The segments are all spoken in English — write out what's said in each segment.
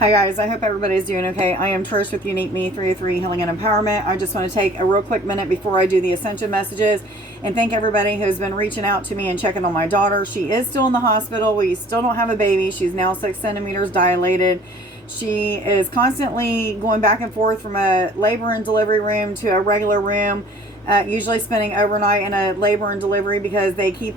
Hi guys, I hope everybody's doing okay. I am Trish with Unique Me 303 Healing and Empowerment. I just want to take a real quick minute before I do the Ascension messages and thank everybody who's been reaching out to me and checking on my daughter. She is still in the hospital. We still don't have a baby. She's now 6 centimeters dilated. She is constantly going back and forth from a labor and delivery room to a regular room, usually spending overnight in a labor and delivery because they keep,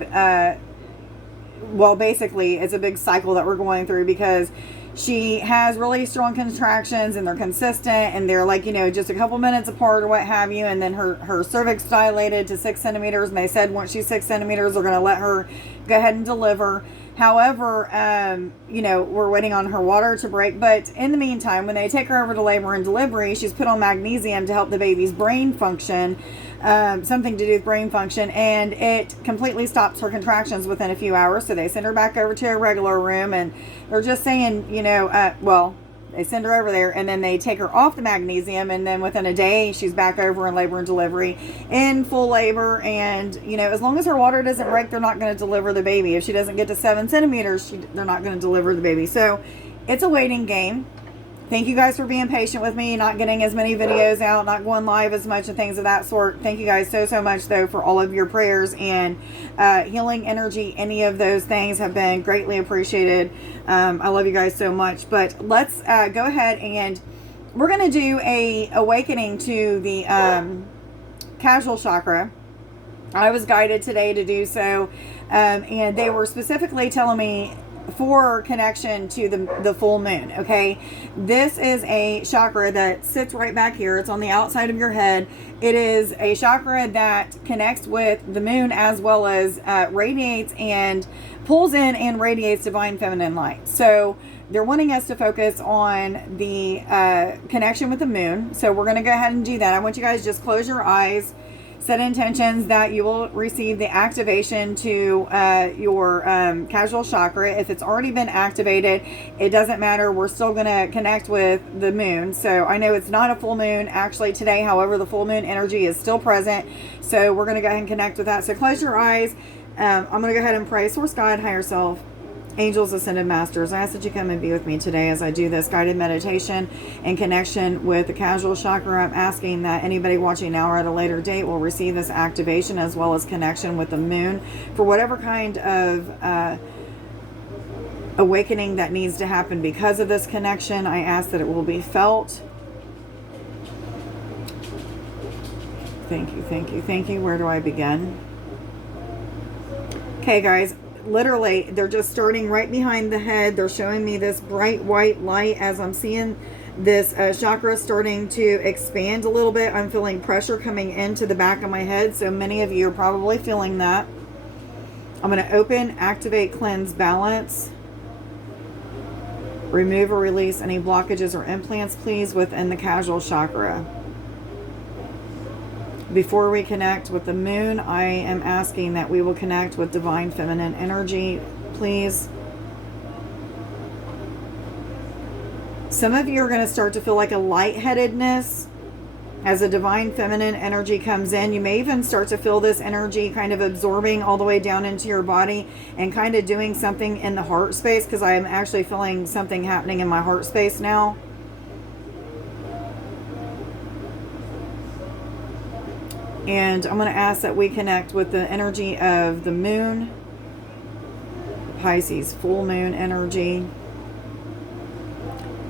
basically it's a big cycle that we're going through because she has really strong contractions and they're consistent and they're like, just a couple minutes apart or what have you. And then her cervix dilated to 6 centimeters. And they said once she's 6 centimeters, they're going to let her go ahead and deliver. However, we're waiting on her water to break. But in the meantime, when they take her over to labor and delivery, she's put on magnesium to help the baby's brain function, something to do with brain function. And it completely stops her contractions within a few hours. So they send her back over to a regular room and they're just saying, they send her over there and then they take her off the magnesium and then within a day she's back over in labor and delivery in full labor. And as long as her water doesn't break, they're not going to deliver the baby. If she doesn't get to 7 centimeters, they're not going to deliver the baby. So it's a waiting game. Thank you guys for being patient with me, not getting as many videos out, not going live as much and things of that sort. Thank you guys so much, though, for all of your prayers and healing energy. Any of those things have been greatly appreciated. I love you guys so much. But let's go ahead and we're going to do a awakening to the casual chakra. I was guided today to do so, and they were specifically telling me for connection to the full moon. Okay, this is a chakra that sits right back here. It's on the outside of your head. It is a chakra that connects with the moon as well as radiates and pulls in and radiates divine feminine light. So they're wanting us to focus on the connection with the moon. So we're going to go ahead and do that. I want you guys to just close your eyes, set intentions that you will receive the activation to your casual chakra. If it's already been activated, it doesn't matter. We're still going to connect with the moon. So I know it's not a full moon actually today. However, the full moon energy is still present. So we're going to go ahead and connect with that. So close your eyes. I'm going to go ahead and pray. Source, God, higher self, angels, ascended masters, I ask that you come and be with me today as I do this guided meditation in connection with the casual chakra. I'm asking that anybody watching now or at a later date will receive this activation as well as connection with the moon for whatever kind of awakening that needs to happen because of this connection. I ask that it will be felt. Thank you, thank you, thank you. Where do I begin? Okay, guys. Literally, they're just starting right behind the head. They're showing me this bright white light as I'm seeing this chakra starting to expand a little bit. I'm feeling pressure coming into the back of my head. So many of you are probably feeling that. I'm going to open, activate, cleanse, balance. Remove or release any blockages or implants, please, within the casual chakra. Before we connect with the moon, I am asking that we will connect with divine feminine energy, please. Some of you are going to start to feel like a lightheadedness as a divine feminine energy comes in. You may even start to feel this energy kind of absorbing all the way down into your body and kind of doing something in the heart space, because I am actually feeling something happening in my heart space now. And I'm going to ask that we connect with the energy of the moon, Pisces, full moon energy.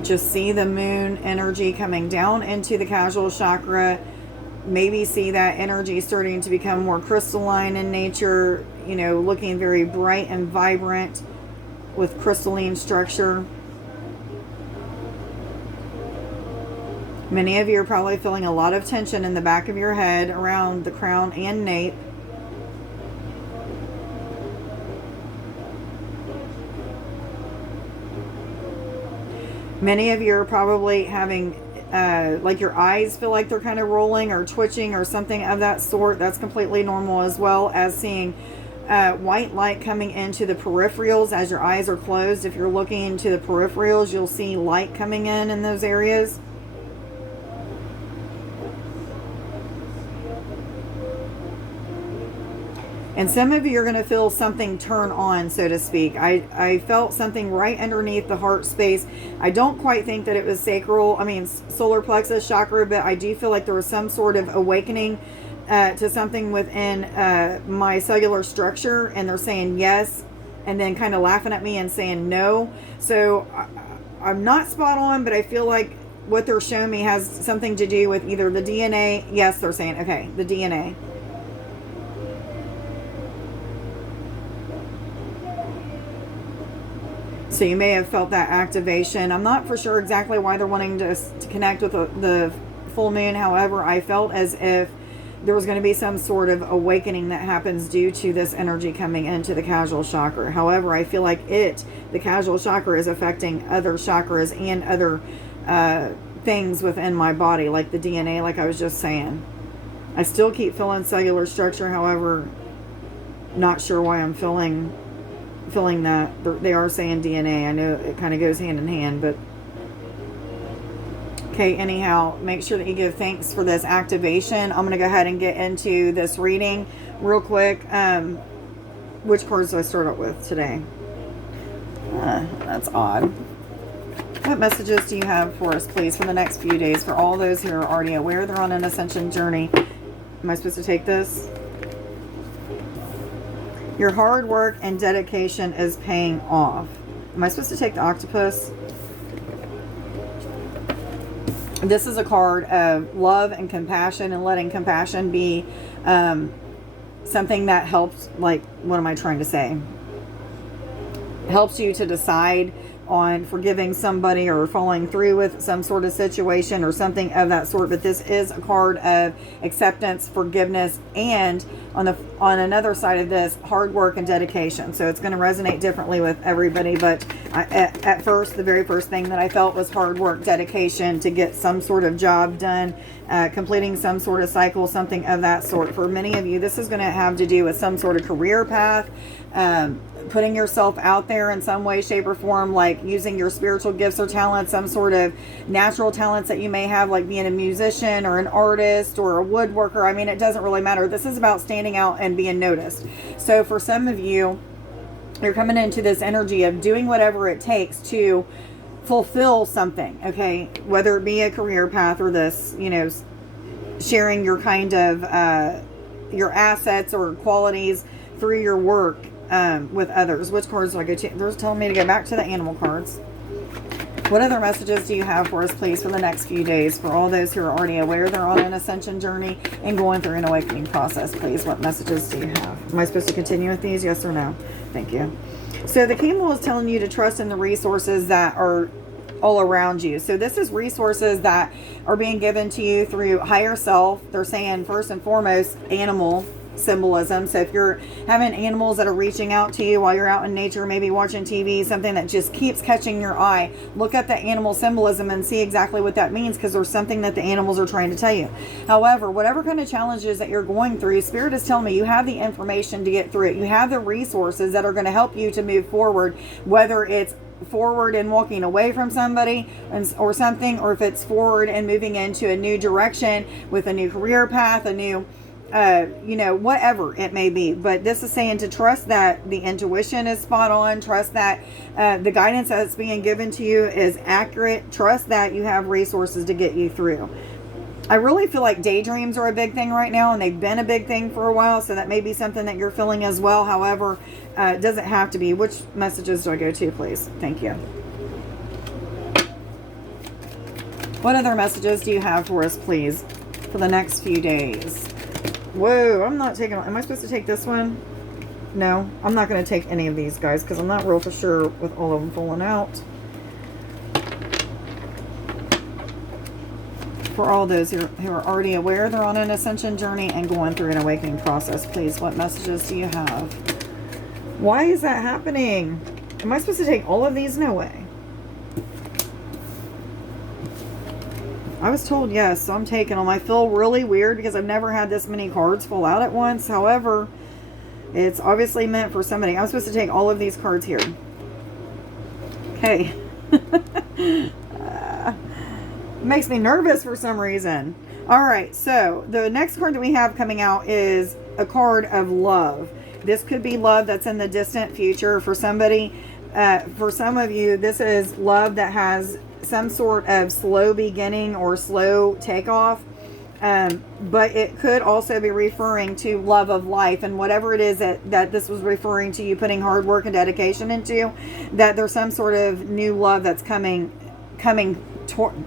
Just see the moon energy coming down into the casual chakra. Maybe see that energy starting to become more crystalline in nature, looking very bright and vibrant with crystalline structure. Many of you are probably feeling a lot of tension in the back of your head, around the crown and nape. Many of you are probably having, like your eyes feel like they're kind of rolling or twitching or something of that sort. That's completely normal, as well as seeing white light coming into the peripherals as your eyes are closed. If you're looking into the peripherals, you'll see light coming in those areas. And some of you are going to feel something turn on, so to speak. I felt something right underneath the heart space. I don't quite think that it was solar plexus chakra, but I do feel like there was some sort of awakening to something within my cellular structure. And they're saying yes, and then kind of laughing at me and saying no. So I'm not spot on, but I feel like what they're showing me has something to do with either the DNA. Yes, they're saying, okay, the DNA. So you may have felt that activation. I'm not for sure exactly why they're wanting to connect with the full moon. However, I felt as if there was going to be some sort of awakening that happens due to this energy coming into the casual chakra. However, I feel like the casual chakra is affecting other chakras and other things within my body, like the DNA, like I was just saying. I still keep feeling cellular structure. However, not sure why I'm feeling that. They are saying DNA. I know it kind of goes hand in hand, but okay, anyhow, make sure that you give thanks for this activation. I'm going to go ahead and get into this reading real quick. Which cards do I start out with today? That's odd. What messages do you have for us, please, for the next few days, for all those who are already aware they're on an ascension journey? Am I supposed to take this? Your hard work and dedication is paying off. Am I supposed to take the octopus? This is a card of love and compassion, and letting compassion be something that helps, like, what am I trying to say? Helps you to decide on forgiving somebody or following through with some sort of situation or something of that sort. But this is a card of acceptance, forgiveness, and on another side of this, hard work and dedication. So it's going to resonate differently with everybody. But at first, the very first thing that I felt was hard work, dedication to get some sort of job done, completing some sort of cycle, something of that sort. For many of you, this is going to have to do with some sort of career path, putting yourself out there in some way, shape, or form, like using your spiritual gifts or talents, some sort of natural talents that you may have, like being a musician or an artist or a woodworker. I mean, it doesn't really matter. This is about standing out and being noticed. So for some of you, you're coming into this energy of doing whatever it takes to fulfill something, okay? Whether it be a career path or this, sharing your kind of, your assets or qualities through your work with others. Which cards do I go to? They're telling me to go back to the animal cards. What other messages do you have for us, please, for the next few days, for all those who are already aware they're on an ascension journey and going through an awakening process, please? What messages do you have? Am I supposed to continue with these? Yes or no? Thank you. So the camel is telling you to trust in the resources that are all around you. So this is resources that are being given to you through higher self. They're saying, first and foremost, animal symbolism. So if you're having animals that are reaching out to you while you're out in nature, maybe watching TV, something that just keeps catching your eye, look at the animal symbolism and see exactly what that means, because there's something that the animals are trying to tell you. However, whatever kind of challenges that you're going through, Spirit is telling me you have the information to get through it. You have the resources that are going to help you to move forward, whether it's forward and walking away from somebody or something, or if it's forward and moving into a new direction with a new career path, a new whatever it may be. But this is saying to trust that the intuition is spot on, trust that the guidance that's being given to you is accurate, trust that you have resources to get you through. I really feel like daydreams are a big thing right now, and they've been a big thing for a while, so that may be something that you're feeling as well. However, it doesn't have to be. Which messages do I go to, please? Thank you. What other messages do you have for us, please, for the next few days? Whoa, I'm not taking... Am I supposed to take this one? No, I'm not going to take any of these, guys, because I'm not real for sure with all of them falling out. For all those who are already aware they're on an ascension journey and going through an awakening process, please, what messages do you have? Why is that happening? Am I supposed to take all of these? No way. I was told yes, so I'm taking them. I feel really weird because I've never had this many cards fall out at once. However, it's obviously meant for somebody. I'm supposed to take all of these cards here. Okay. Makes me nervous for some reason. All right, so the next card that we have coming out is a card of love. This could be love that's in the distant future for somebody. For some of you, this is love that has some sort of slow beginning or slow takeoff. But it could also be referring to love of life, and whatever it is that this was referring to you putting hard work and dedication into, that there's some sort of new love that's coming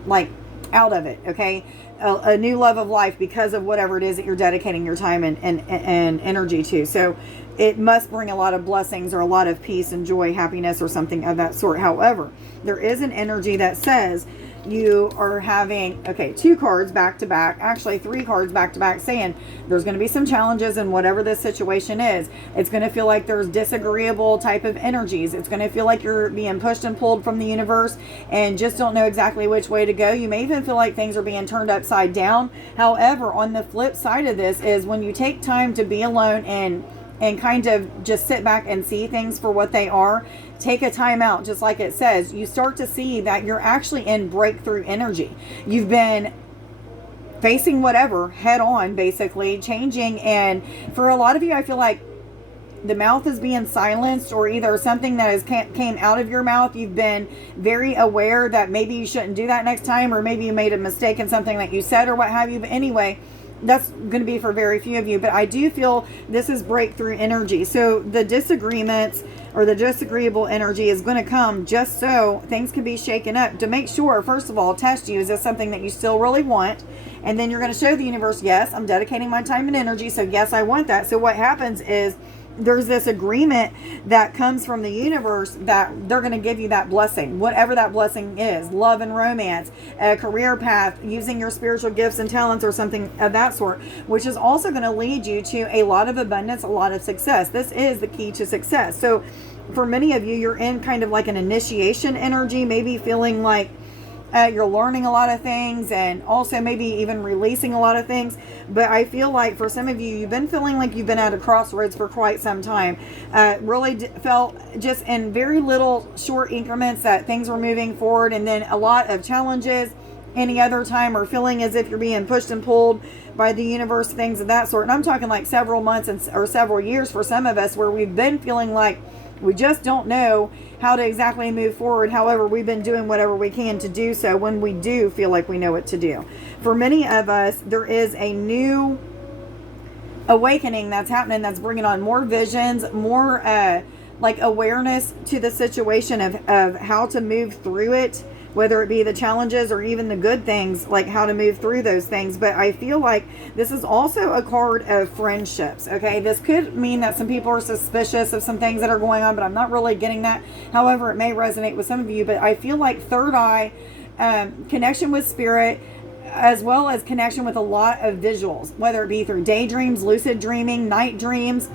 like out of it. Okay. A new love of life because of whatever it is that you're dedicating your time and energy to. So it must bring a lot of blessings or a lot of peace and joy, happiness, or something of that sort. However, there is an energy that says you are having, okay, 2 cards back to back, actually 3 cards back to back, saying there's going to be some challenges in whatever this situation is. It's going to feel like there's disagreeable type of energies. It's going to feel like you're being pushed and pulled from the universe and just don't know exactly which way to go. You may even feel like things are being turned upside down. However, on the flip side of this is when you take time to be alone and kind of just sit back and see things for what they are, take a time out, just like it says, you start to see that you're actually in breakthrough energy. You've been facing whatever head on, basically changing. And for a lot of you, I feel like the mouth is being silenced, or either something that has came out of your mouth. You've been very aware that maybe you shouldn't do that next time, or maybe you made a mistake in something that you said or what have you. But anyway, that's going to be for very few of you, but I do feel this is breakthrough energy. So the disagreements or the disagreeable energy is going to come just so things can be shaken up to make sure, first of all, test you. Is this something that you still really want? And then you're going to show the universe, yes, I'm dedicating my time and energy. So yes, I want that. So what happens is there's this agreement that comes from the universe that they're going to give you that blessing, whatever that blessing is, love and romance, a career path, using your spiritual gifts and talents, or something of that sort, which is also going to lead you to a lot of abundance, a lot of success. This is the key to success. So for many of you, you're in kind of like an initiation energy, maybe feeling like you're learning a lot of things, and also maybe even releasing a lot of things. But I feel like for some of you, you've been feeling like you've been at a crossroads for quite some time. Really felt just in very little short increments that things were moving forward, and then a lot of challenges any other time, or feeling as if you're being pushed and pulled by the universe, things of that sort. And I'm talking like several months or several years for some of us, where we've been feeling like we just don't know how to exactly move forward. However, we've been doing whatever we can to do so when we do feel like we know what to do. For many of us, there is a new awakening that's happening, that's bringing on more visions, more like awareness to the situation of how to move through it, whether it be the challenges or even the good things, like how to move through those things. But I feel like this is also a card of friendships. Okay, this could mean that some people are suspicious of some things that are going on, but I'm not really getting that. However, it may resonate with some of you. But I feel like third eye, connection with spirit, as well as connection with a lot of visuals, whether it be through daydreams, lucid dreaming, night dreams,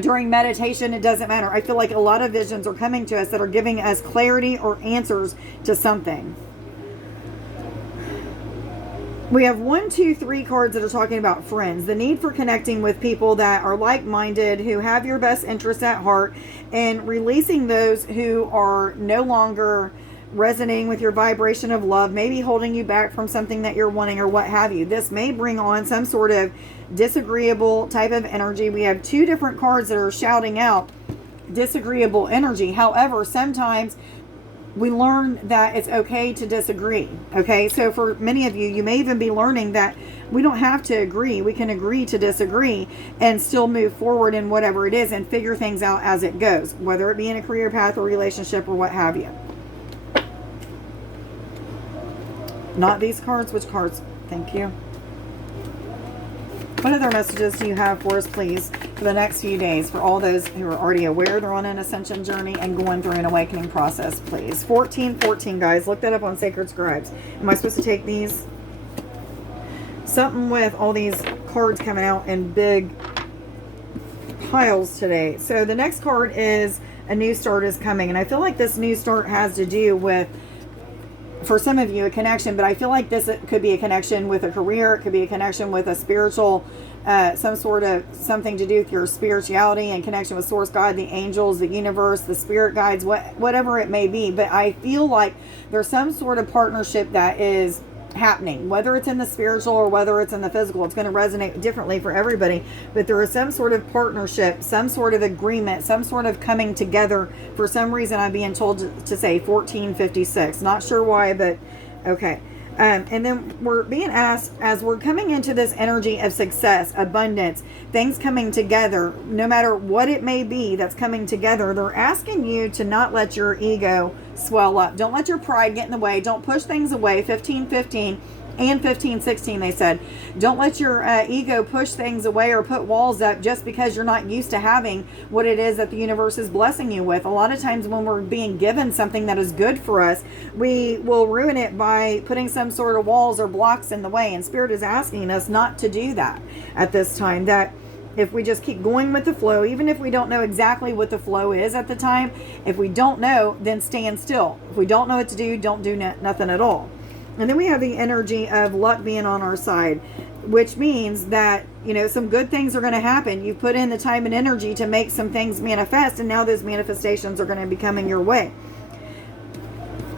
during meditation, it doesn't matter. I feel like a lot of visions are coming to us that are giving us clarity or answers to something. We have 1, 2, 3 cards that are talking about friends, the need for connecting with people that are like-minded, who have your best interests at heart, and releasing those who are no longer resonating with your vibration of love, maybe holding you back from something that you're wanting or what have you. This may bring on some sort of disagreeable type of energy. We have 2 different cards that are shouting out disagreeable energy. However, sometimes we learn that it's okay to disagree. Okay, so for many of you, you may even be learning that we don't have to agree. We can agree to disagree and still move forward in whatever it is and figure things out as it goes, whether it be in a career path or relationship or what have you. Not these cards. Which cards? Thank you. What other messages do you have for us, please, for the next few days, for all those who are already aware they're on an ascension journey and going through an awakening process, please? 1414, guys. Look that up on Sacred Scribes. Am I supposed to take these? Something with all these cards coming out in big piles today. So the next card is a new start is coming. And I feel like this new start has to do with, for some of you, a connection, but I feel like this could be a connection with a career. It could be a connection with a spiritual, some sort of something to do with your spirituality and connection with Source God, the angels, the universe, the spirit guides, whatever it may be. But I feel like there's some sort of partnership that is happening, whether it's in the spiritual or whether it's in the physical. It's going to resonate differently for everybody, but there is some sort of partnership, some sort of agreement, some sort of coming together. For some reason, I'm being told to say 1456. Not sure why, but okay. And then we're being asked, as we're coming into this energy of success, abundance, things coming together, no matter what it may be that's coming together, they're asking you to not let your ego swell up. Don't let your pride get in the way. Don't push things away. 1515 and 1516, they said. Don't let your ego push things away or put walls up just because you're not used to having what it is that the universe is blessing you with. A lot of times when we're being given something that is good for us, we will ruin it by putting some sort of walls or blocks in the way. And Spirit is asking us not to do that at this time. That if we just keep going with the flow, even if we don't know exactly what the flow is at the time, if we don't know, then stand still. If we don't know what to do, don't do nothing at all. And then we have the energy of luck being on our side, which means that, some good things are going to happen. You put in the time and energy to make some things manifest, and now those manifestations are going to be coming your way.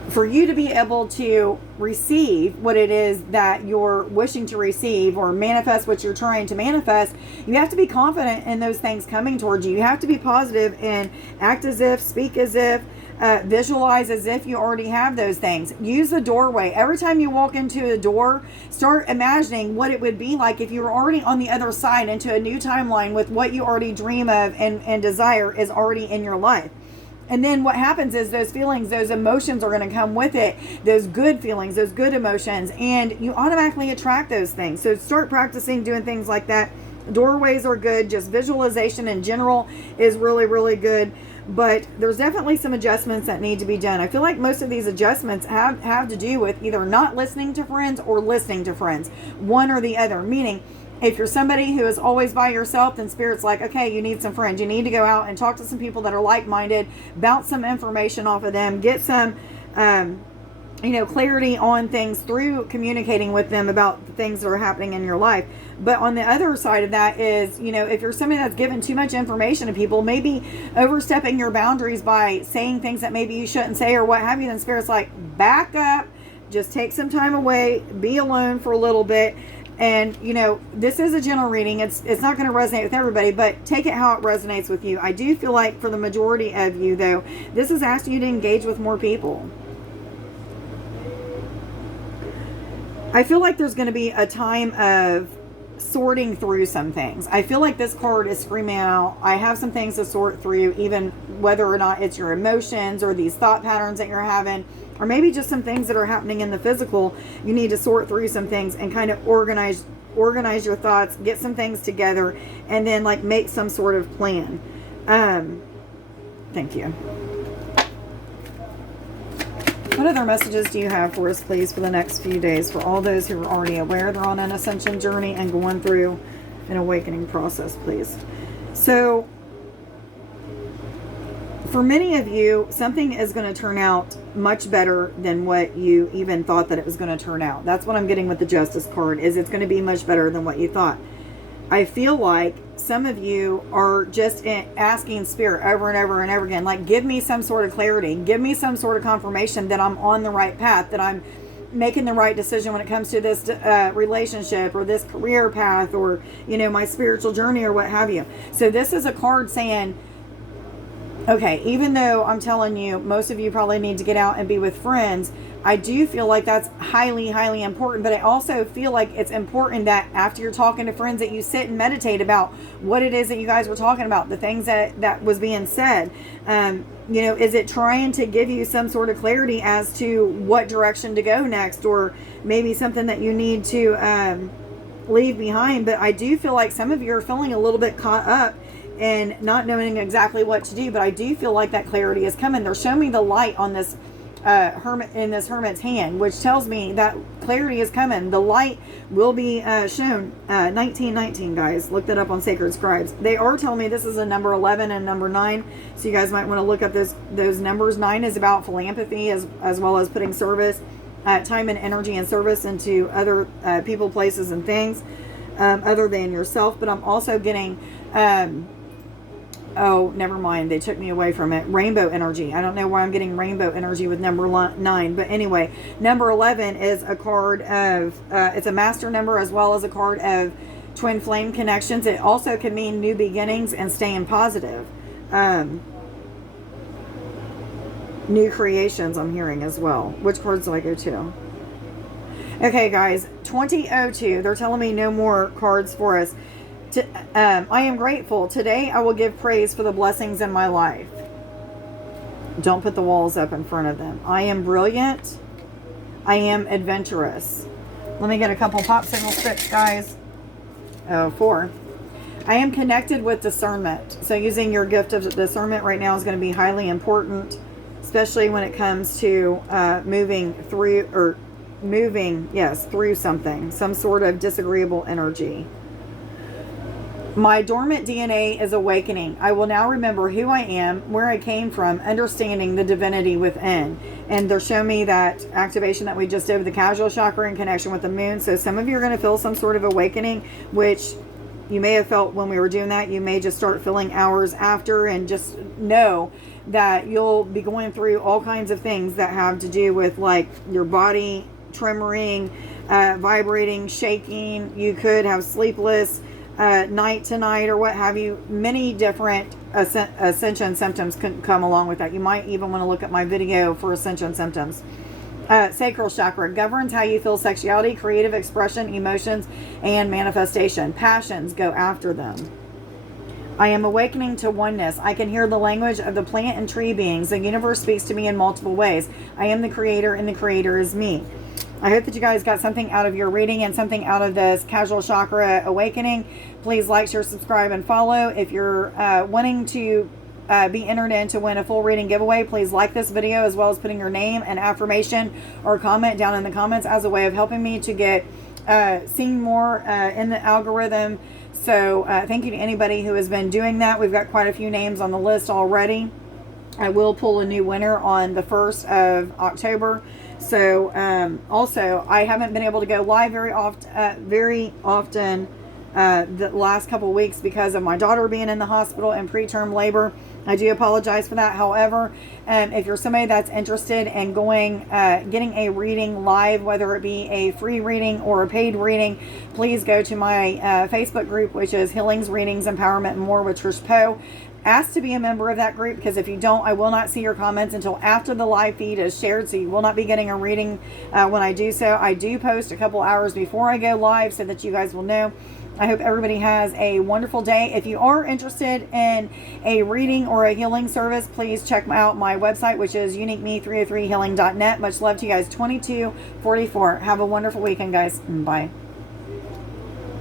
For you to be able to receive what it is that you're wishing to receive or manifest what you're trying to manifest, you have to be confident in those things coming towards you. You have to be positive and act as if, speak as if, visualize as if you already have those things. Use the doorway. Every time you walk into a door, start imagining what it would be like if you were already on the other side into a new timeline with what you already dream of and desire is already in your life. And then what happens is those feelings, those emotions are going to come with it, those good feelings, those good emotions, and you automatically attract those things. So start practicing doing things like that. Doorways are good. Just visualization in general is really, really good. But there's definitely some adjustments that need to be done. I feel like most of these adjustments have to do with either not listening to friends or listening to friends. One or the other. Meaning, if you're somebody who is always by yourself, then Spirit's like, okay, you need some friends. You need to go out and talk to some people that are like-minded, bounce some information off of them, get some clarity on things through communicating with them about the things that are happening in your life. But on the other side of that is, if you're somebody that's given too much information to people, maybe overstepping your boundaries by saying things that maybe you shouldn't say or what have you, then Spirit's like, back up, just take some time away, be alone for a little bit. And, this is a general reading. It's not going to resonate with everybody, but take it how it resonates with you. I do feel like for the majority of you, though, this is asking you to engage with more people. I feel like there's going to be a time of sorting through some things. I feel like this card is screaming out, I have some things to sort through, even whether or not it's your emotions or these thought patterns that you're having, or maybe just some things that are happening in the physical. You need to sort through some things and kind of organize your thoughts, get some things together, and then make some sort of plan. Thank you. What other messages do you have for us, please, for the next few days, for all those who are already aware they're on an ascension journey and going through an awakening process, please? So, for many of you, something is going to turn out much better than what you even thought that it was going to turn out. That's what I'm getting with the Justice card, is it's going to be much better than what you thought. I feel like some of you are just asking Spirit over and over and over again, give me some sort of clarity, give me some sort of confirmation that I'm on the right path, that I'm making the right decision when it comes to this relationship or this career path or, my spiritual journey or what have you. So this is a card saying, okay, even though I'm telling you, most of you probably need to get out and be with friends, I do feel like that's highly, highly important. But I also feel like it's important that after you're talking to friends, that you sit and meditate about what it is that you guys were talking about, the things that was being said. Is it trying to give you some sort of clarity as to what direction to go next, or maybe something that you need to leave behind? But I do feel like some of you are feeling a little bit caught up and not knowing exactly what to do, but I do feel like that clarity is coming. They're showing me the light on this hermit's hand, which tells me that clarity is coming. The light will be shown. 1919, guys, look that up on Sacred Scribes. They are telling me this is a number 11 and number 9, so you guys might want to look up those numbers. 9 is about philanthropy as well as putting service, time and energy and service into other people, places, and things other than yourself. But I'm also getting Oh, never mind. They took me away from it. Rainbow energy. I don't know why I'm getting rainbow energy with number 9. But anyway, number 11 is a card of, it's a master number as well as a card of twin flame connections. It also can mean new beginnings and staying positive. New creations I'm hearing as well. Which cards do I go to? Okay, guys. 2002. They're telling me no more cards for us. I am grateful. Today I will give praise for the blessings in my life. Don't put the walls up in front of them. I am brilliant. I am adventurous. Let me get a couple popsicle sticks, guys. Oh, 4. I am connected with discernment. So using your gift of discernment right now is going to be highly important, especially when it comes to moving through something, some sort of disagreeable energy. My dormant DNA is awakening. I will now remember who I am, where I came from, understanding the divinity within. And they're showing me that activation that we just did with the casual chakra in connection with the moon. So some of you are going to feel some sort of awakening, which you may have felt when we were doing that. You may just start feeling hours after, and just know that you'll be going through all kinds of things that have to do with like your body tremoring, vibrating, shaking. You could have sleepless night to night or what have you. Many different ascension symptoms can come along with that. You might even want to look at my video for ascension symptoms. Sacral chakra governs how you feel sexuality, creative expression, emotions, and manifestation. Passions, go after them. I am awakening to oneness. I can hear the language of the plant and tree beings. The universe speaks to me in multiple ways. I am the creator, and the creator is me. I hope that you guys got something out of your reading and something out of this casual chakra awakening. Please like, share, subscribe, and follow. If you're wanting to be entered in to win a full reading giveaway, please like this video as well as putting your name and affirmation or comment down in the comments as a way of helping me to get seen more in the algorithm. So thank you to anybody who has been doing that. We've got quite a few names on the list already. I will pull a new winner on the 1st of October. So also, I haven't been able to go live very often the last couple of weeks because of my daughter being in the hospital and preterm labor. I do apologize for that. However, if you're somebody that's interested in getting a reading live, whether it be a free reading or a paid reading, please go to my Facebook group, which is Healings, Readings, Empowerment, and More with Trish-Poe. Ask to be a member of that group, because if you don't, I will not see your comments until after the live feed is shared, so you will not be getting a reading when I do so. I do post a couple hours before I go live so that you guys will know. I hope everybody has a wonderful day. If you are interested in a reading or a healing service, please check out my website, which is uniqueme303healing.net. Much love to you guys. 2244. Have a wonderful weekend, guys. Bye.